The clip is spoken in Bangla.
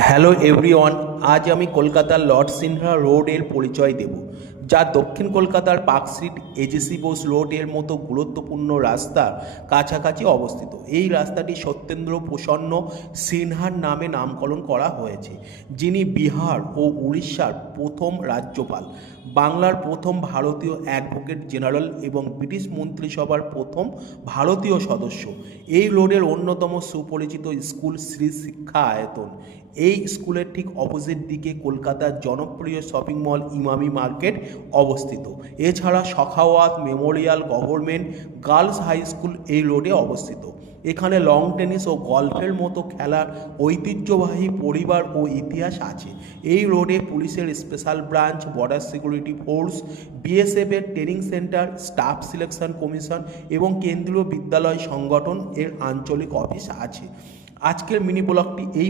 হ্যালো এভরিওয়ান, আজ আমি কলকাতার লর্ড সিনহা রোডের পরিচয় দেব, যা দক্ষিণ কলকাতার পার্ক স্ট্রিট, এজিসি বোস রোডের মতো গুরুত্বপূর্ণ রাস্তার কাছাকাছি অবস্থিত। এই রাস্তাটি সত্যেন্দ্র প্রসন্ন সিনহার নামে নামকরণ করা হয়েছে, যিনি বিহার ও উড়িষ্যার প্রথম রাজ্যপাল, বাংলার প্রথম ভারতীয় অ্যাডভোকেট জেনারেল এবং ব্রিটিশ মন্ত্রিসভার প্রথম ভারতীয় সদস্য। এই রোডের অন্যতম সুপরিচিত স্কুল শ্রী শিক্ষা আয়তন। এই স্কুলের ঠিক অপোজিট দিকে কলকাতার জনপ্রিয় শপিং মল ইমামি মার্কেট অবস্থিত। এছাড়া Sakhawat memorial government girls high school এই রোডে অবস্থিত। এখানে লং টেনিস ও গল্ফের মতো খেলার ঐতিহ্যবাহী পরিবার ও ইতিহাস আছে। এই রোডে পুলিশের special branch, border security force, বিএসএফের training centre, staff selection commission এবং কেন্দ্রীয় বিদ্যালয় সংগঠন এর আঞ্চলিক অফিস আছে। আজকের মিনি ব্লগটি এই